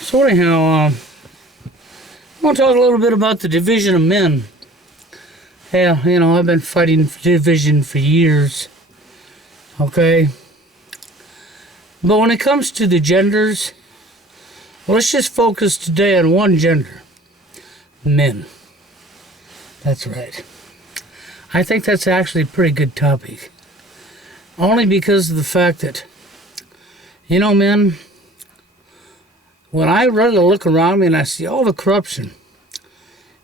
So anyhow, I want to talk a little bit about the division of men. Yeah, I've been fighting for division for years. Okay? But when it comes to the genders, let's just focus today on one gender. Men. That's right. I think that's actually a pretty good topic. Only because of the fact that, men, when I really look around me and I see all the corruption,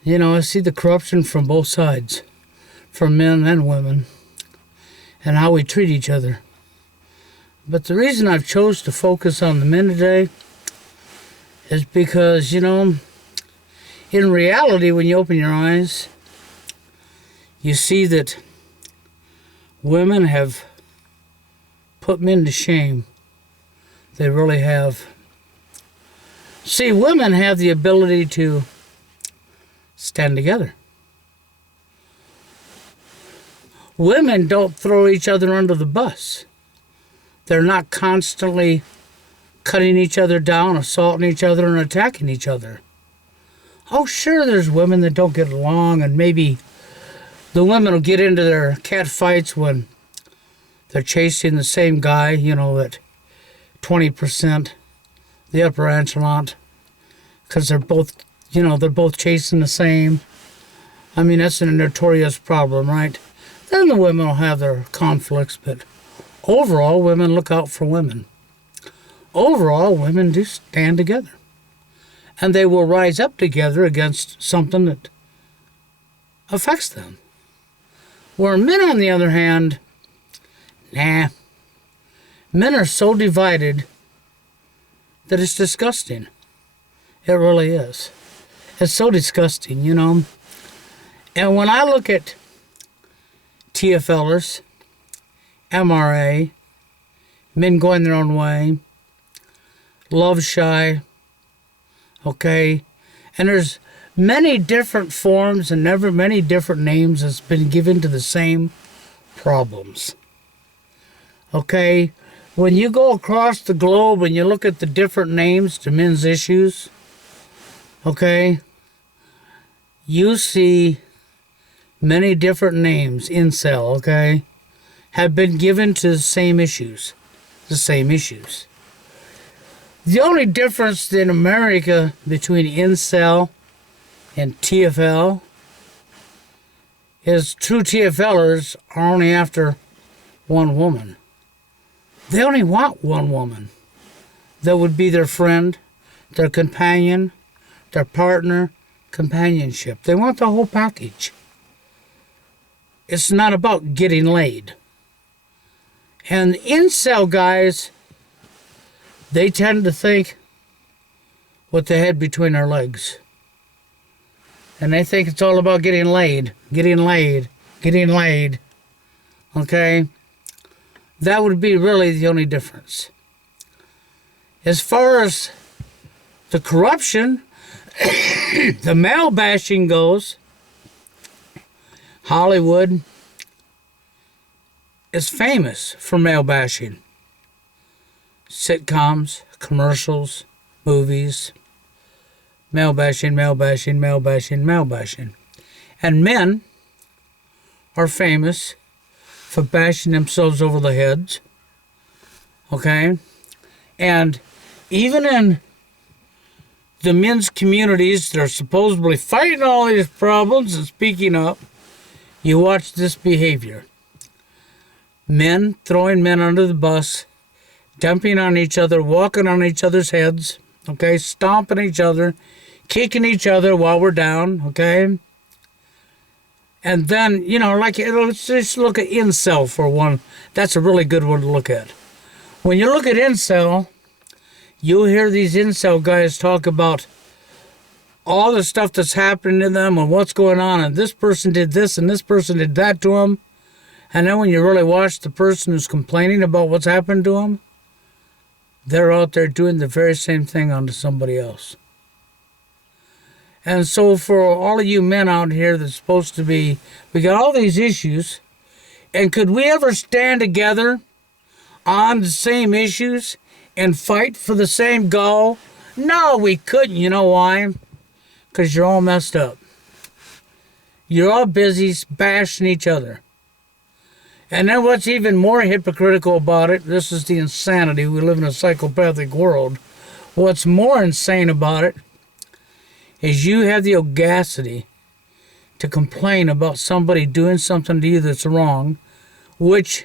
I see the corruption from both sides, from men and women, and how we treat each other. But the reason I've chose to focus on the men today is because, in reality, when you open your eyes, you see that women have put men to shame. They really have. See, women have the ability to stand together. Women don't throw each other under the bus. They're not constantly cutting each other down, assaulting each other, and attacking each other. Oh, sure, there's women that don't get along, and maybe the women will get into their cat fights when they're chasing the same guy, that 20%, the upper echelon, because they're both chasing the same. I mean, that's a notorious problem, right? Then the women will have their conflicts, but overall, women look out for women. Overall, women do stand together. And they will rise up together against something that affects them. Where men, on the other hand, men are so divided that it's disgusting. It really is. It's so disgusting, And when I look at TFLers, MRA, men going their own way, love shy, okay, and there's many different forms and many different names that's been given to the same problems. Okay, when you go across the globe and you look at the different names to men's issues, okay, you see many different names, Incel, okay, have been given to the same issues. The only difference in America between Incel and TFL is true TFLers are only after one woman. They only want one woman. That would be their friend, their companion, their partner, companionship. They want the whole package. It's not about getting laid. And incel guys, they tend to think with the head between their legs. And they think it's all about getting laid. Okay? That would be really the only difference. As far as the corruption, the male bashing goes, Hollywood is famous for male bashing. Sitcoms, commercials, movies, male bashing. And men are famous for bashing themselves over the heads. Okay? And even in the men's communities that are supposedly fighting all these problems and speaking up, you watch this behavior. Men throwing men under the bus, dumping on each other, walking on each other's heads, okay, stomping each other, kicking each other while we're down, okay? And then, let's just look at Incel for one. That's a really good one to look at. When you look at Incel, you'll hear these Incel guys talk about all the stuff that's happening to them and what's going on, and this person did this and this person did that to them. And then when you really watch the person who's complaining about what's happened to them, they're out there doing the very same thing onto somebody else. And so for all of you men out here that's supposed to be, we got all these issues, and could we ever stand together on the same issues and fight for the same goal No, we couldn't. You know why? Because you're all messed up. You're all busy bashing each other. And then what's even more hypocritical about it, this is the insanity. We live in a psychopathic world. What's more insane about it is you have the audacity to complain about somebody doing something to you that's wrong, which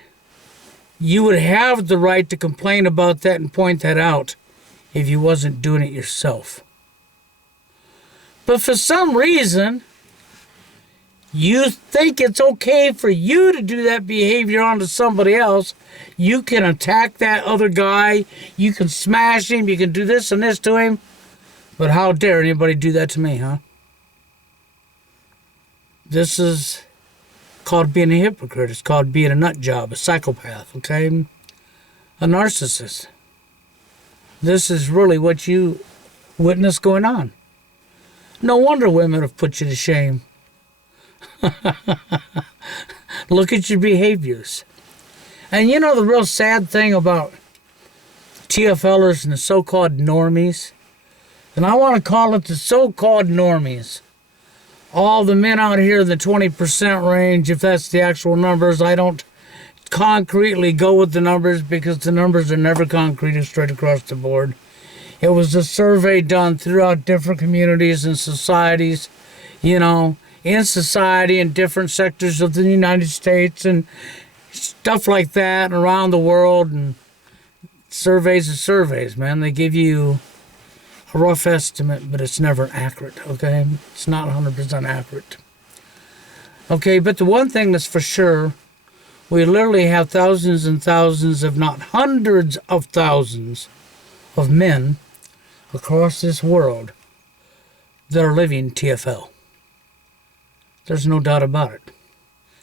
you would have the right to complain about that and point that out if you wasn't doing it yourself. But for some reason, you think it's okay for you to do that behavior onto somebody else. You can attack that other guy. You can smash him. You can do this and this to him. But how dare anybody do that to me, huh? This is called being a hypocrite. It's called being a nut job, a psychopath, okay? A narcissist. This is really what you witness going on. No wonder women have put you to shame. Look at your behaviors. And you know the real sad thing about TFLers and the so-called normies? And I want to call it the so-called normies. All the men out here in the 20% range, if that's the actual numbers, I don't concretely go with the numbers because the numbers are never concrete and straight across the board. It was a survey done throughout different communities and societies, you know, in society in different sectors of the United States and stuff like that and around the world. And surveys are surveys, man. They give you a rough estimate, but it's never accurate, okay? It's not 100% accurate. Okay, but the one thing that's for sure, we literally have thousands and thousands, if not hundreds of thousands of men across this world that are living TFL. There's no doubt about it.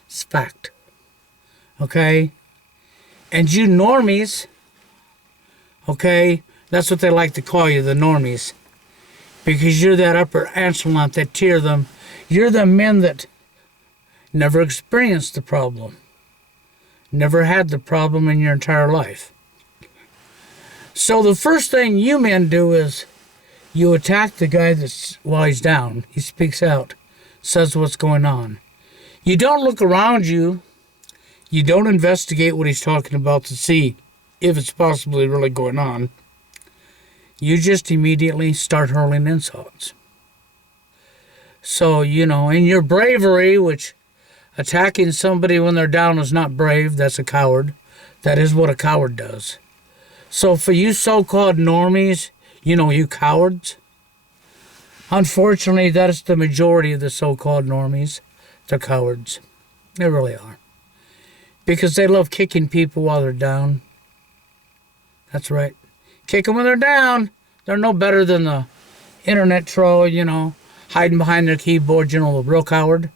It's fact. Okay? And you normies, okay, that's what they like to call you, the normies. Because you're that upper echelon, that tier them. You're the men that never experienced the problem. Never had the problem in your entire life. So the first thing you men do is you attack the guy that's, while he's down. He speaks out, says what's going on. You don't look around you. You don't investigate what he's talking about to see if it's possibly really going on. You just immediately start hurling insults. So, you know, in your bravery, which attacking somebody when they're down is not brave, that's a coward. That is what a coward does. So for you so-called normies, you know, you cowards, unfortunately, that is the majority of the so-called normies. They're cowards. They really are. Because they love kicking people while they're down. That's right. Kick them when they're down. They're no better than the internet troll, you know, hiding behind their keyboard, you know, the real coward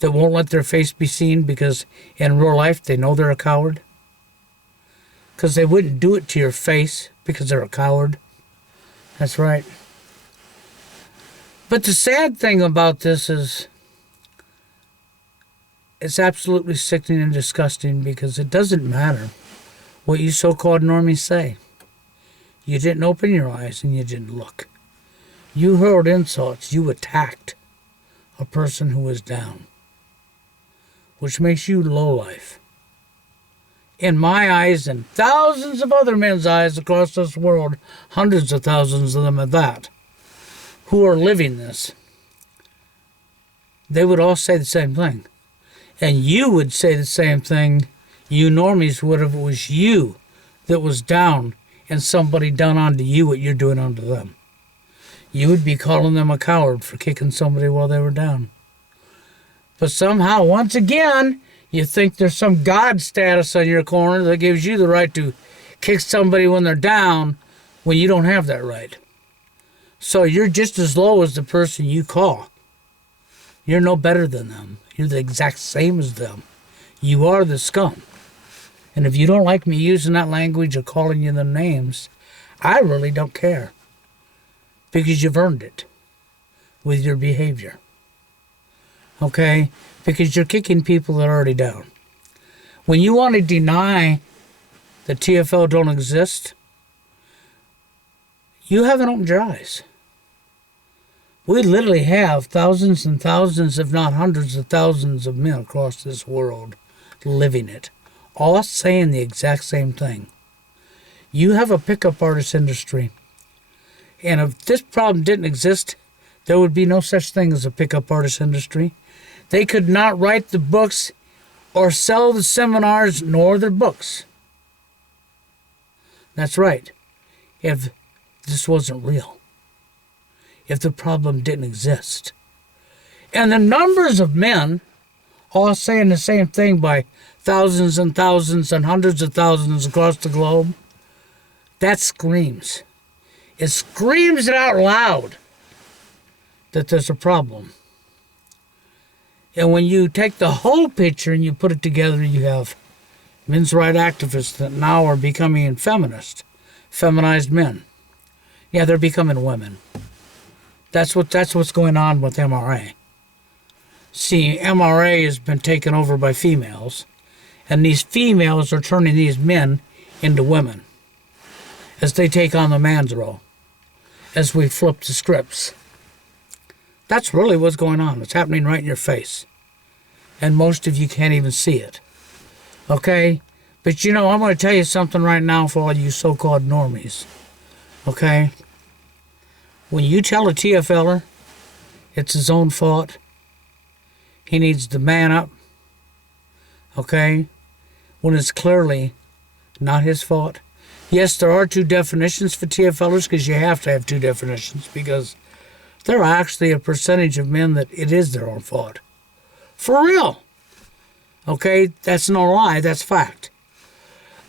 that won't let their face be seen because in real life they know they're a coward. Because they wouldn't do it to your face because they're a coward. That's right. But the sad thing about this is it's absolutely sickening and disgusting because it doesn't matter what you so-called normies say. You didn't open your eyes and you didn't look. You hurled insults. You attacked a person who was down, which makes you lowlife. In my eyes and thousands of other men's eyes across this world, hundreds of thousands of them at that, who are living this, they would all say the same thing. And you would say the same thing, you normies would if it was you that was down and somebody done onto you what you're doing onto them. You would be calling them a coward for kicking somebody while they were down. But somehow, once again, you think there's some God status on your corner that gives you the right to kick somebody when they're down when you don't have that right. So you're just as low as the person you call. You're no better than them. You're the exact same as them. You are the scum. And if you don't like me using that language or calling you the names, I really don't care. Because you've earned it with your behavior. Okay? Because you're kicking people that are already down. When you want to deny that TFL don't exist, You haven't opened your eyes. We literally have thousands and thousands, if not hundreds of thousands of men across this world living it, all saying the exact same thing. You have a pickup artist industry, and if this problem didn't exist, there would be no such thing as a pickup artist industry. They could not write the books or sell the seminars nor their books. That's right. If this wasn't real. If the problem didn't exist. And the numbers of men all saying the same thing by thousands and thousands and hundreds of thousands across the globe, that screams. It screams it out loud that there's a problem. And when you take the whole picture and you put it together, you have men's rights activists that now are becoming feminist, feminized men. Yeah, they're becoming women. That's what's going on with MRA. See, MRA has been taken over by females, and these females are turning these men into women as they take on the man's role, as we flip the scripts. That's really what's going on. It's happening right in your face. And most of you can't even see it. Okay? But you know, I'm going to tell you something right now for all you so-called normies. Okay? When you tell a TFLer it's his own fault, he needs to man up. Okay? When it's clearly not his fault. Yes, there are two definitions for TFLers because you have to have two definitions because there are actually a percentage of men that it is their own fault. For real. Okay? That's no lie. That's fact.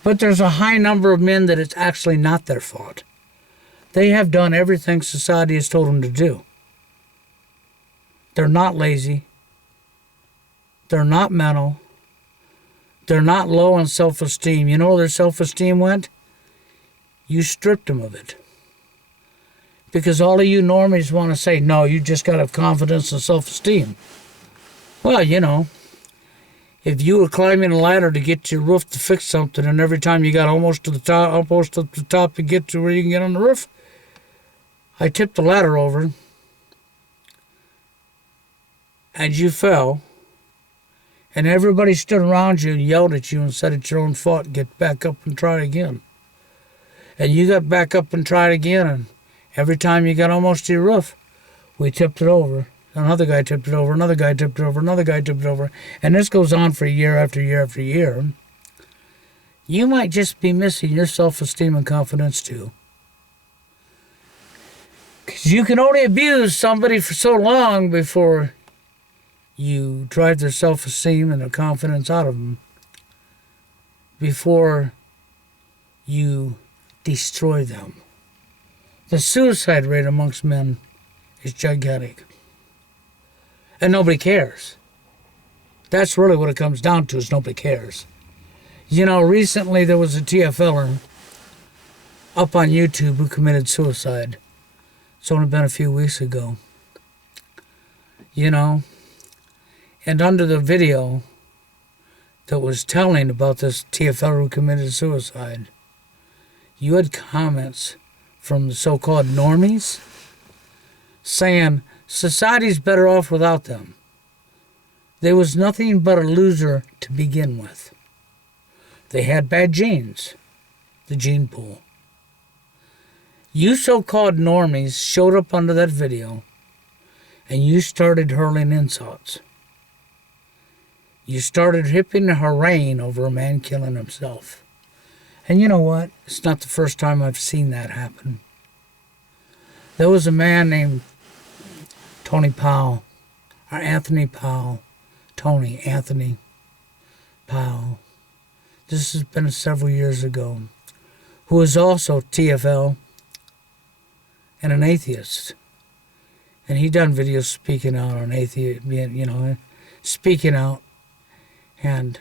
But there's a high number of men that it's actually not their fault. They have done everything society has told them to do. They're not lazy. They're not mental. They're not low on self-esteem. You know where their self-esteem went? You stripped them of it. Because all of you normies want to say, no, you just got to have confidence and self-esteem. Well, you know, if you were climbing a ladder to get to your roof to fix something, and every time you got almost to the top to get to where you can get on the roof, I tipped the ladder over, and you fell, and everybody stood around you and yelled at you and said it's your own fault, get back up and try again. And you got back up and tried again, and every time you got almost to your roof, we tipped it over. Another guy tipped it over, another guy tipped it over, another guy tipped it over, and this goes on for year after year after year. You might just be missing your self-esteem and confidence too. Because you can only abuse somebody for so long before you drive their self-esteem and their confidence out of them. Before you destroy them. The suicide rate amongst men is gigantic. And nobody cares. That's really what it comes down to, is nobody cares. You know, recently there was a TFLer up on YouTube who committed suicide. It's only been a few weeks ago. You know, and under the video that was telling about this TFLer who committed suicide, you had comments from the so-called normies saying society's better off without them. They was nothing but a loser to begin with. They had bad genes, the gene pool. You so-called normies showed up under that video and you started hurling insults. You started hipping and hurraying over a man killing himself. And you know what? It's not the first time I've seen that happen. There was a man named Anthony Powell, this has been several years ago, who was also TFL and an atheist. And he done videos speaking out on atheism, you know, speaking out. And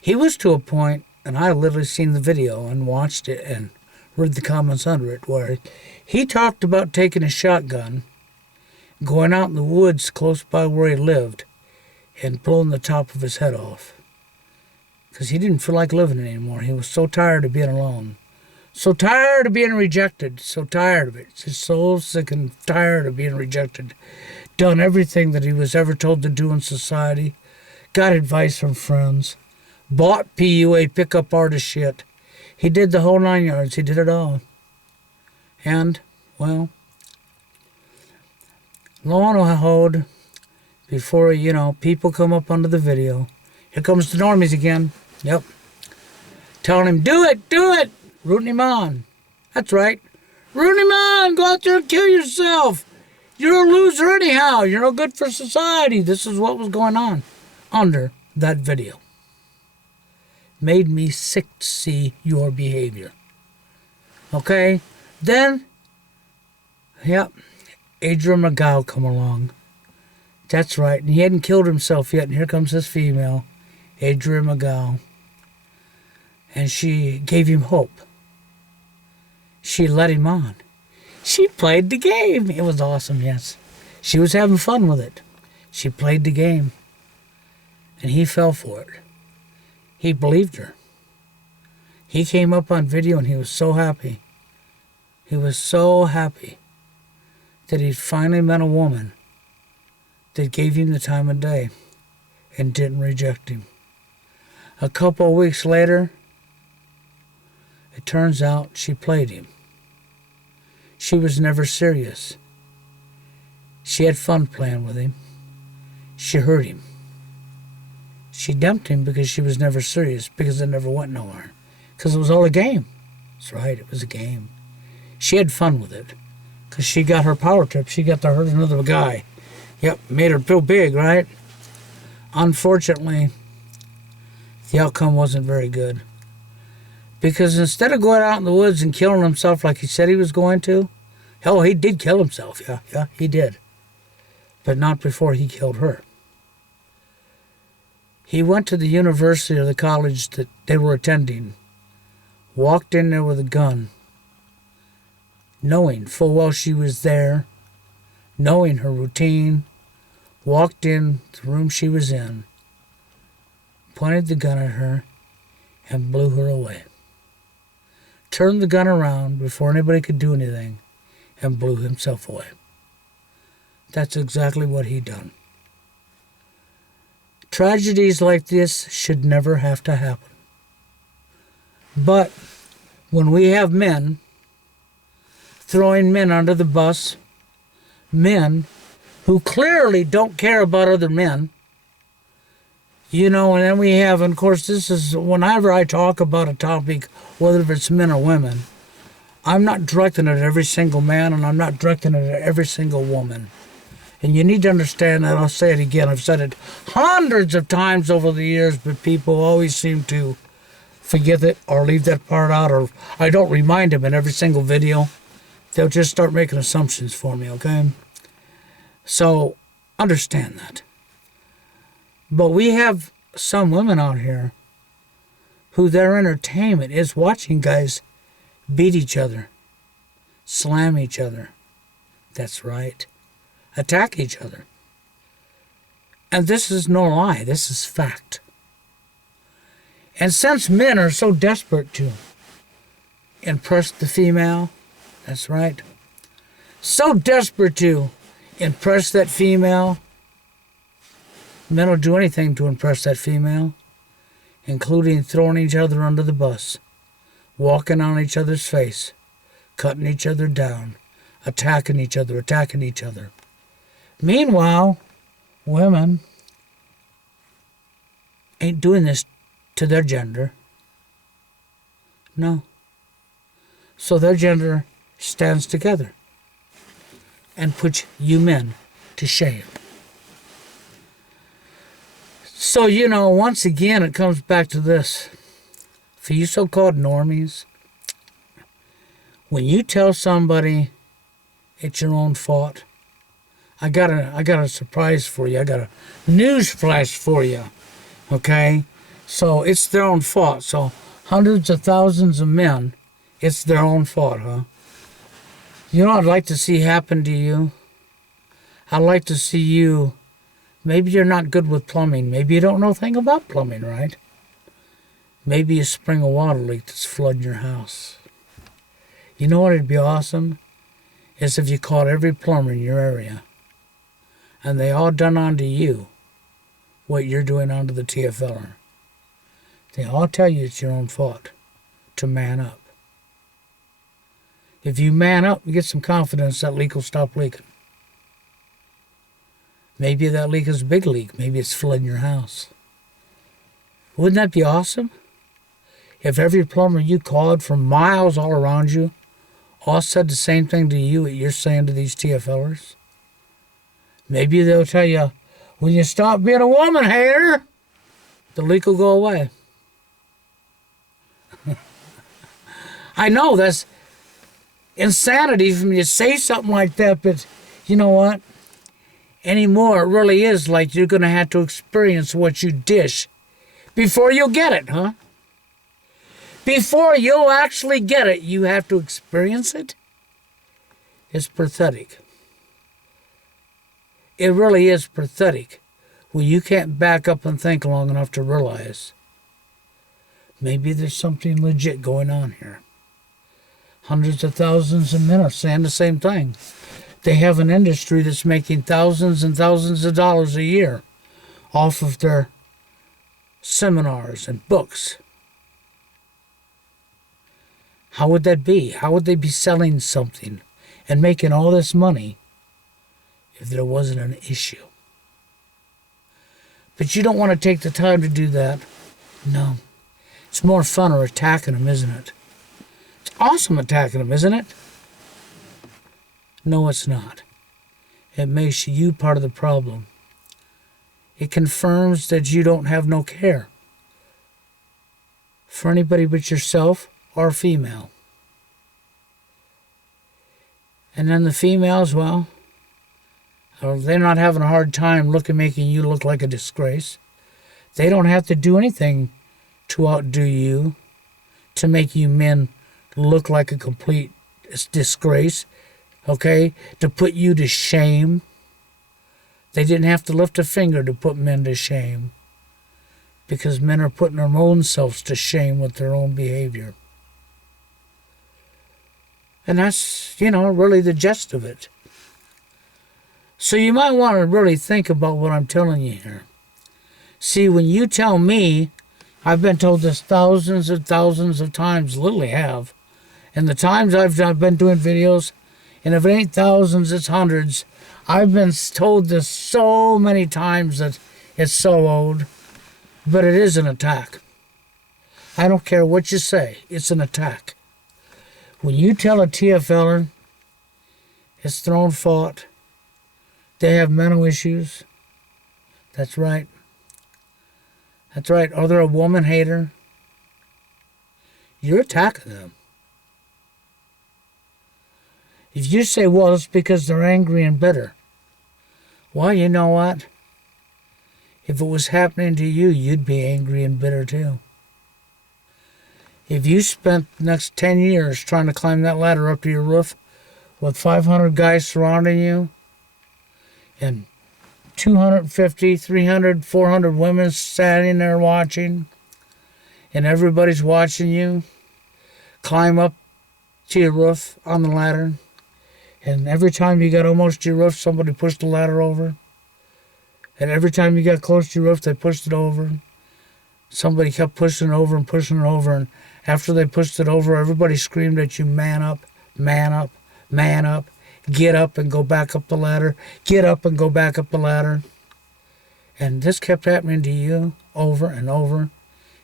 he was to a point, and I literally seen the video and watched it and read the comments under it, where he talked about taking a shotgun, going out in the woods close by where he lived, and blowing the top of his head off. Because he didn't feel like living anymore. He was so tired of being alone. So tired of being rejected. So tired of it. Just so sick and tired of being rejected. Done everything that he was ever told to do in society. Got advice from friends. Bought PUA pickup artist shit. He did the whole 9 yards. He did it all. And, well, lo and behold, before, people come up under the video, here comes the Normies again. Yep. Telling him, do it, rooting him on. That's right. Rooting him on, go out there and kill yourself. You're a loser anyhow. You're no good for society. This is what was going on under that video. Made me sick to see your behavior. Okay? Then, yep, Adrian McGow come along. That's right. And he hadn't killed himself yet. And here comes this female, Adrian McGow. And she gave him hope. She led him on. She played the game. It was awesome, yes. She was having fun with it. She played the game. And he fell for it. He believed her. He came up on video and he was so happy. He was so happy that he'd finally met a woman that gave him the time of day and didn't reject him. A couple of weeks later, it turns out she played him. She was never serious. She had fun playing with him. She hurt him. She dumped him because she was never serious, because it never went nowhere. Because it was all a game. That's right, it was a game. She had fun with it. Because she got her power trip. She got to hurt another guy. Yep, made her feel big, right? Unfortunately, the outcome wasn't very good. Because instead of going out in the woods and killing himself like he said he was going to, hell, he did kill himself. Yeah, he did. But not before he killed her. He went to the university or the college that they were attending, walked in there with a gun, knowing full well she was there, knowing her routine, walked in the room she was in, pointed the gun at her, and blew her away. Turned the gun around before anybody could do anything, and blew himself away. That's exactly what he done. Tragedies like this should never have to happen. But when we have men throwing men under the bus, men who clearly don't care about other men, and then we have, and of course, this is, whenever I talk about a topic, whether it's men or women, I'm not directing it at every single man, and I'm not directing it at every single woman. And you need to understand that. I'll say it again. I've said it hundreds of times over the years, but people always seem to forget it or leave that part out, or I don't remind them in every single video. They'll just start making assumptions for me, okay? So, understand that. But we have some women out here who their entertainment is watching guys beat each other, slam each other. That's right. Attack each other. And this is no lie. This is fact. And since men are so desperate to impress the female, that's right, so desperate to impress that female, men will do anything to impress that female, including throwing each other under the bus, walking on each other's face, cutting each other down, attacking each other. Meanwhile, women ain't doing this to their gender. No. So their gender stands together and puts you men to shame. So, once again, it comes back to this. For you so-called normies, when you tell somebody it's your own fault, I got a surprise for you. I got a news flash for you. Okay? So it's their own fault. So hundreds of thousands of men, it's their own fault, huh? You know what I'd like to see happen to you? I'd like to see you, maybe you're not good with plumbing. Maybe you don't know a thing about plumbing, right? Maybe a spring of water leak that's flooding your house. You know what would be awesome? Is if you called every plumber in your area and they all done onto you what you're doing onto the TFLer. They all tell you it's your own fault to man up. If you man up and get some confidence, that leak will stop leaking. Maybe that leak is a big leak. Maybe it's flooding your house. Wouldn't that be awesome? If every plumber you called from miles all around you all said the same thing to you that you're saying to these TFLers. Maybe they'll tell you, when you stop being a woman hater, the leak will go away. I know that's insanity for me to say something like that, but you know what? Anymore, it really is like you're going to have to experience what you dish before you'll get it, huh? Before you'll actually get it, you have to experience it. It's pathetic. It really is pathetic when you can't back up and think long enough to realize maybe there's something legit going on here. Hundreds of thousands of men are saying the same thing. They have an industry that's making thousands and thousands of dollars a year off of their seminars and books. How would that be? How would they be selling something and making all this money if there wasn't an issue? But you don't want to take the time to do that. No. It's more fun or attacking them, isn't it? It's awesome attacking them, isn't it? No, it's not. It makes you part of the problem. It confirms that you don't have no care for anybody but yourself or female. And then the females, well, they're not having a hard time making you look like a disgrace. They don't have to do anything to outdo you, to make you men look like a complete disgrace, okay? To put you to shame. They didn't have to lift a finger to put men to shame, because men are putting their own selves to shame with their own behavior. And that's, really the gist of it. So you might want to really think about what I'm telling you here. See, when you tell me, I've been told this thousands and thousands of times, literally have. And the times I've been doing videos, and if it ain't thousands, it's hundreds. I've been told this so many times that it's so old. But it is an attack. I don't care what you say, it's an attack. When you tell a TFLer it's their own fault, they have mental issues, that's right. That's right. Or they're a woman hater, you're attacking them. If you say, well, it's because they're angry and bitter, well, you know what? If it was happening to you, you'd be angry and bitter too. If you spent the next 10 years trying to climb that ladder up to your roof with 500 guys surrounding you and 250, 300, 400 women standing there watching, and everybody's watching you climb up to your roof on the ladder, and every time you got almost to your roof, somebody pushed the ladder over, and every time you got close to your roof, they pushed it over. Somebody kept pushing it over and pushing it over, and after they pushed it over, everybody screamed at you, man up, man up, man up, get up and go back up the ladder, get up and go back up the ladder. And this kept happening to you over and over,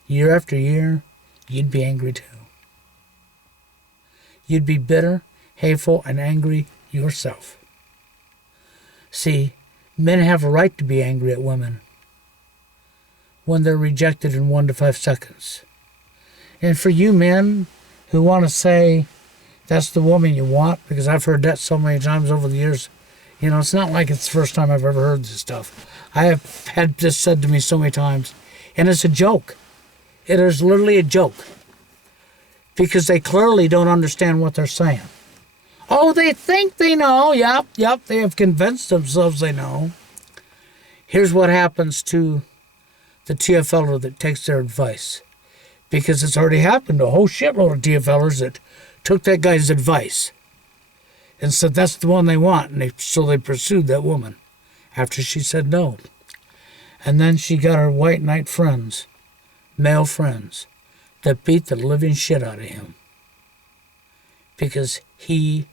year after year. You'd be angry too. You'd be bitter, hateful, and angry yourself. See, men have a right to be angry at women when they're rejected in 1 to 5 seconds. And for you men who want to say that's the woman you want, because I've heard that so many times over the years, it's not like it's the first time I've ever heard this stuff. I have had this said to me so many times, and it's a joke. It is literally a joke, because they clearly don't understand what they're saying. Oh, they think they know. Yep, they have convinced themselves they know. Here's what happens to the TFLer that takes their advice. Because it's already happened to a whole shitload of TFLers that took that guy's advice and said that's the one they want. And so they pursued that woman after she said no. And then she got her white knight friends, male friends, that beat the living shit out of him. Because he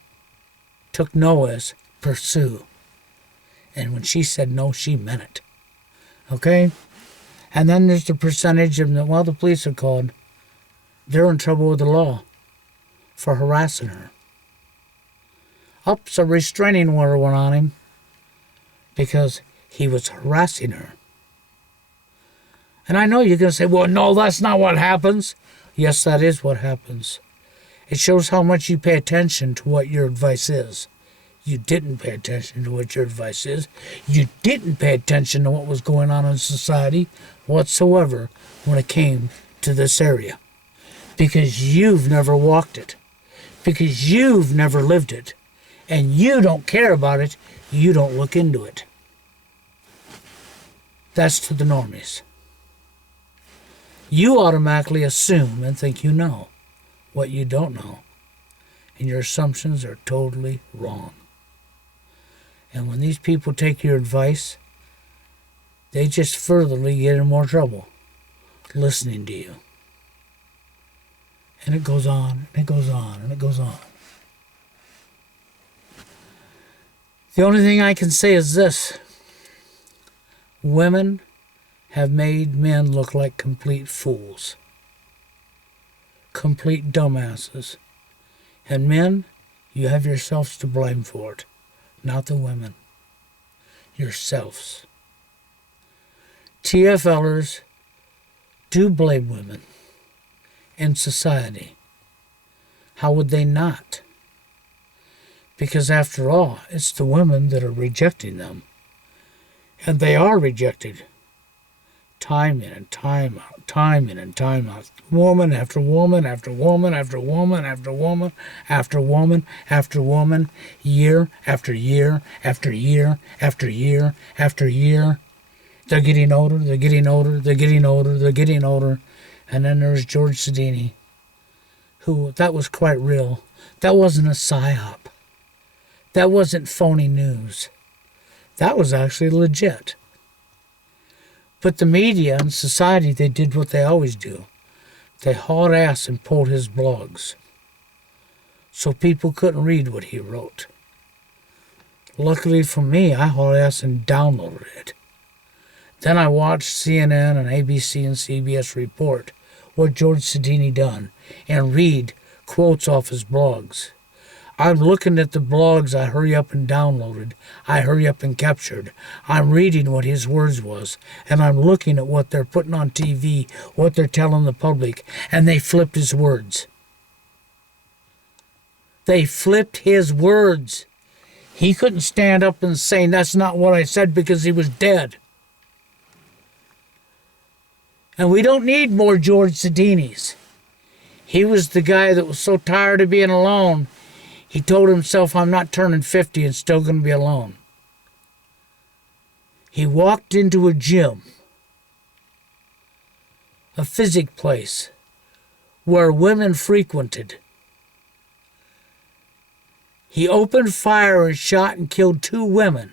took no as pursue. And when she said no, she meant it. Okay? And then there's the percentage of, well, the police are called. They're in trouble with the law for harassing her. So a restraining order went on him because he was harassing her. And I know you're going to say, well, no, that's not what happens. Yes, that is what happens. It shows how much you pay attention to what your advice is. You didn't pay attention to what your advice is. You didn't pay attention to what was going on in society whatsoever when it came to this area. Because you've never walked it. Because you've never lived it. And you don't care about it. You don't look into it. That's to the normies. You automatically assume and think you know what you don't know. And your assumptions are totally wrong. And when these people take your advice, they just furtherly get in more trouble listening to you. And it goes on, and it goes on, and it goes on. The only thing I can say is this. Women have made men look like complete fools. Complete dumbasses. And men, you have yourselves to blame for it. Not the women. Yourselves. TFLers do blame women in society. How would they not? Because after all, it's the women that are rejecting them. And they are rejected. Time in and time out, time in and time out. Woman after woman after woman after woman after woman after woman after woman, year after year after year after year after year. They're getting older, they're getting older, they're getting older, they're getting older. And then there's George Sidini, who, that was quite real. That wasn't a psyop. That wasn't phony news. That was actually legit. But the media and society, they did what they always do. They hauled ass and pulled his blogs. So people couldn't read what he wrote. Luckily for me, I hauled ass and downloaded it. Then I watched CNN and ABC and CBS report what George Sidini done and read quotes off his blogs. I'm looking at the blogs I hurry up and downloaded. I hurry up and captured. I'm reading what his words was. And I'm looking at what they're putting on TV, what they're telling the public. And they flipped his words. They flipped his words. He couldn't stand up and say, that's not what I said, because he was dead. And we don't need more George Sidinis. He was the guy that was so tired of being alone, he told himself, I'm not turning 50 and still going to be alone. He walked into a gym, a physic place, where women frequented. He opened fire and shot and killed 2 women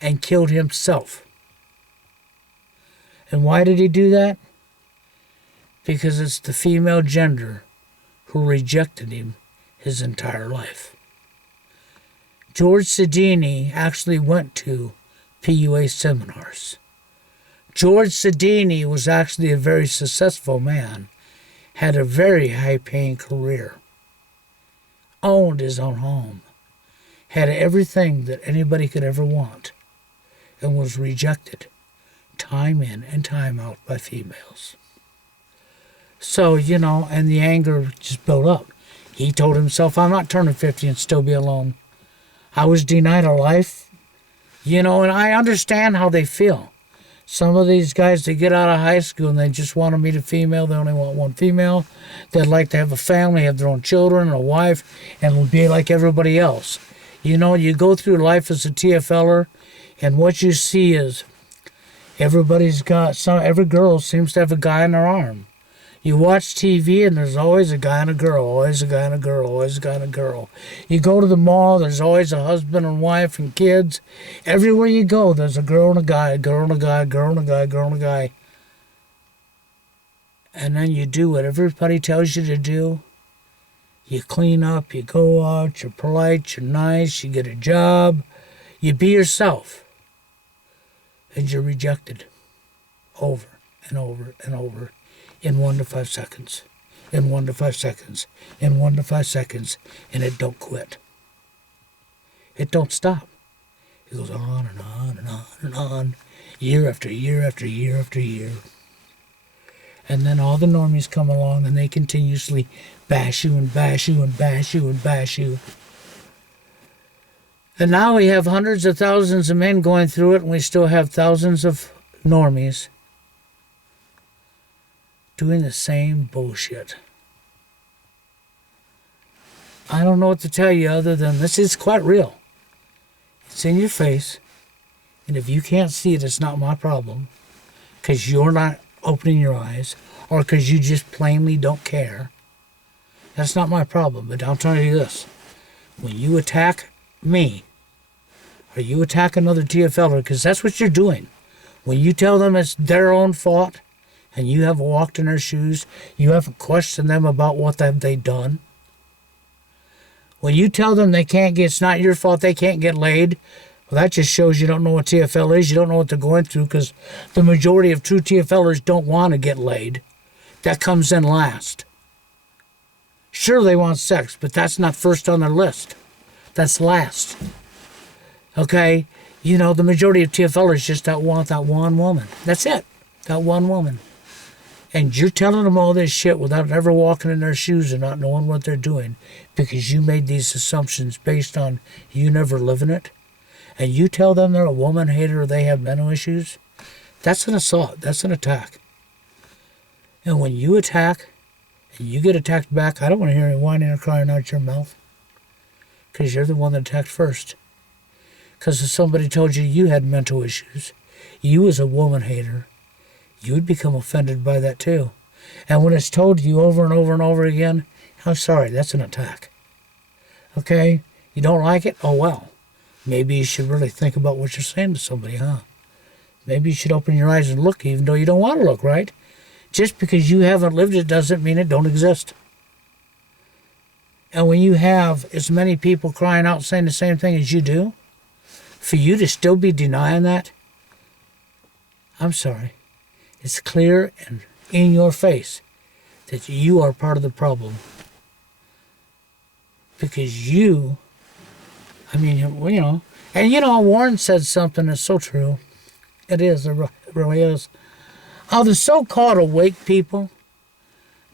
and killed himself. And why did he do that? Because it's the female gender who rejected him his entire life. George Sidini actually went to PUA seminars. George Sidini was actually a very successful man, had a very high-paying career, owned his own home, had everything that anybody could ever want, and was rejected time in and time out by females. So, and the anger just built up. He told himself, I'm not turning 50 and still be alone. I was denied a life, and I understand how they feel. Some of these guys, they get out of high school and they just want to meet a female. They only want one female. They'd like to have a family, have their own children, a wife, and be like everybody else. You go through life as a TFLer, and what you see is every girl seems to have a guy in their arm. You watch TV and there's always a guy and a girl, always a guy and a girl, always a guy and a girl. You go to the mall, there's always a husband and wife and kids. Everywhere you go, there's a girl and a guy, a girl and a guy, a girl and a guy, a girl and a guy. And then you do what everybody tells you to do. You clean up, you go out, you're polite, you're nice, you get a job. You be yourself. And you're rejected. Over and over and over. In 1 to 5 seconds, in 1 to 5 seconds, in 1 to 5 seconds, and it don't quit. It don't stop. It goes on and on and on and on, year after year after year after year. And then all the normies come along and they continuously bash you and bash you and bash you and bash you. And now we have hundreds of thousands of men going through it, and we still have thousands of normies doing the same bullshit. I don't know what to tell you other than this is quite real. It's in your face. And if you can't see it, it's not my problem. Because you're not opening your eyes. Or because you just plainly don't care. That's not my problem. But I'll tell you this. When you attack me, or you attack another TFLer, because that's what you're doing. When you tell them it's their own fault, and you haven't walked in their shoes, you haven't questioned them about what have they done. When you tell them they can't get, it's not your fault they can't get laid, well, that just shows you don't know what TFL is. You don't know what they're going through, because the majority of true TFLers don't want to get laid. That comes in last. Sure, they want sex, but that's not first on their list. That's last. Okay? You know, the majority of TFLers just want that one woman. That's it. That one woman. And you're telling them all this shit without ever walking in their shoes and not knowing what they're doing, because you made these assumptions based on you never living it. And you tell them they're a woman hater or they have mental issues. That's an assault. That's an attack. And when you attack and you get attacked back, I don't want to hear any whining or crying out your mouth, because you're the one that attacked first. Because if somebody told you you had mental issues, you was a woman hater, you'd become offended by that too. And when it's told you over and over and over again, I'm sorry, that's an attack. Okay? You don't like it? Oh well. Maybe you should really think about what you're saying to somebody, huh? Maybe you should open your eyes and look, even though you don't want to look, right? Just because you haven't lived it doesn't mean it don't exist. And when you have as many people crying out saying the same thing as you do, for you to still be denying that, I'm sorry. It's clear and in your face that you are part of the problem. Because you, I mean, you know, and you know, Warren said something that's so true. It is, it really is. How the so-called awake people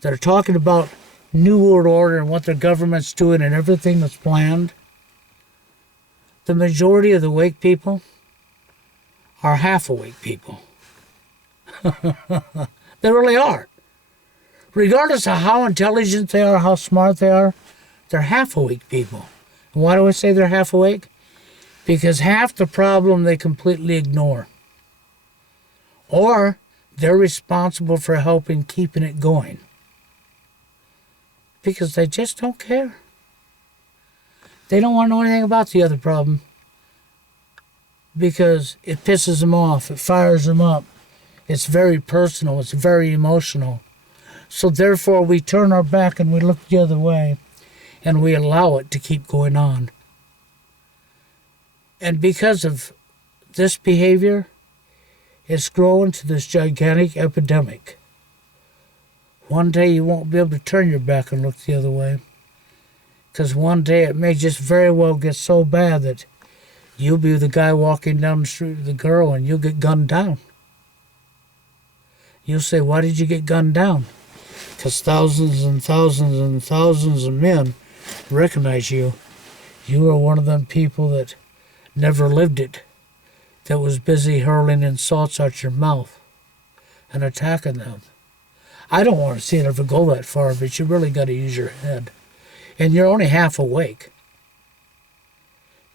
that are talking about New World Order and what their government's doing and everything that's planned, the majority of the awake people are half-awake people. They really are. Regardless of how intelligent they are, how smart they are, they're half-awake people. And why do I say they're half-awake? Because half the problem they completely ignore. Or they're responsible for helping keeping it going. Because they just don't care. They don't want to know anything about the other problem. Because it pisses them off. It fires them up. It's very personal. It's very emotional. So therefore we turn our back and we look the other way. And we allow it to keep going on. And because of this behavior, it's grown to this gigantic epidemic. One day you won't be able to turn your back and look the other way. Because one day it may just very well get so bad that you'll be the guy walking down the street with the girl and you'll get gunned down. You'll say, why did you get gunned down? Because thousands and thousands and thousands of men recognize you. You are one of them people that never lived it, that was busy hurling insults out your mouth and attacking them. I don't want to see it ever go that far, but you really got to use your head. And you're only half awake.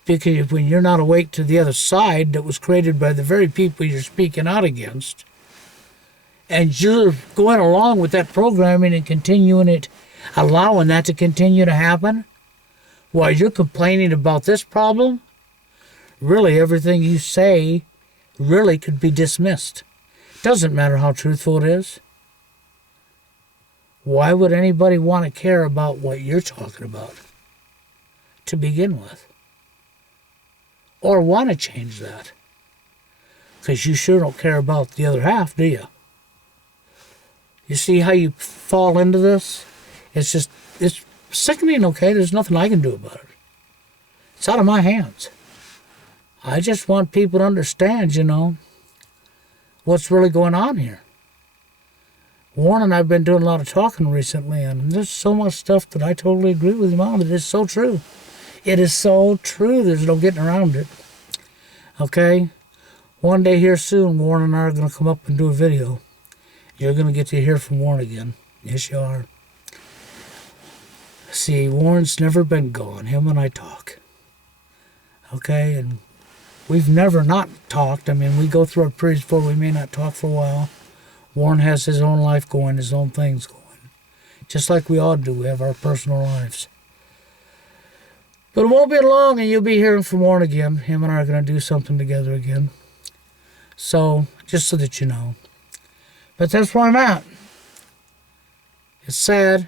Because when you're not awake to the other side that was created by the very people you're speaking out against, and you're going along with that programming and continuing it, allowing that to continue to happen, while you're complaining about this problem, really everything you say really could be dismissed. Doesn't matter how truthful it is. Why would anybody want to care about what you're talking about to begin with? Or want to change that? Because you sure don't care about the other half, do you? You see how you fall into this? It's sickening, okay? There's nothing I can do about it. It's out of my hands. I just want people to understand, what's really going on here. Warren and I have been doing a lot of talking recently, and there's so much stuff that I totally agree with him on. It is so true. It is so true. There's no getting around it. Okay? One day here soon, Warren and I are going to come up and do a video. You're going to get to hear from Warren again. Yes, you are. See, Warren's never been gone. Him and I talk. Okay? And we've never not talked. I mean, we go through our periods where we may not talk for a while. Warren has his own life going, his own things going. Just like we all do. We have our personal lives. But it won't be long and you'll be hearing from Warren again. Him and I are going to do something together again. So, just so that you know. But that's where I'm at. It's sad.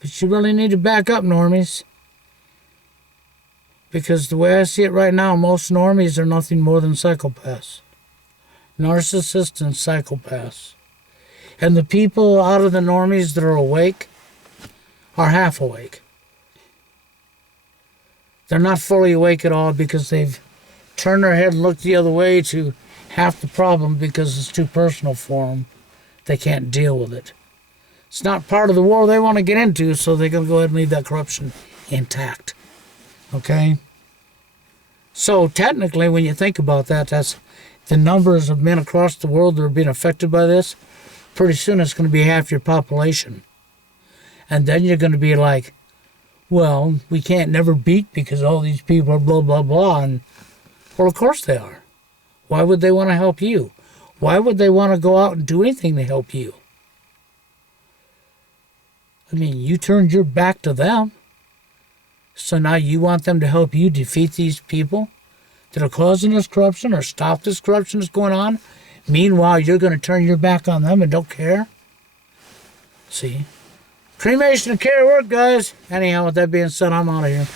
But you really need to back up, normies. Because the way I see it right now, most normies are nothing more than psychopaths. Narcissists and psychopaths. And the people out of the normies that are awake are half awake. They're not fully awake at all because they've turned their head and looked the other way to half the problem because it's too personal for them. They can't deal with it. It's not part of the war they want to get into, so they're going to go ahead and leave that corruption intact. Okay? So technically, when you think about that, that's the numbers of men across the world that are being affected by this. Pretty soon it's going to be half your population. And then you're going to be like, well, we can't never beat because all these people are blah, blah, blah. And, well, of course they are. Why would they want to help you? Why would they want to go out and do anything to help you? I mean, you turned your back to them. So now you want them to help you defeat these people that are causing this corruption or stop this corruption that's going on? Meanwhile, you're going to turn your back on them and don't care? See? Cremation and care work, guys. Anyhow, with that being said, I'm out of here.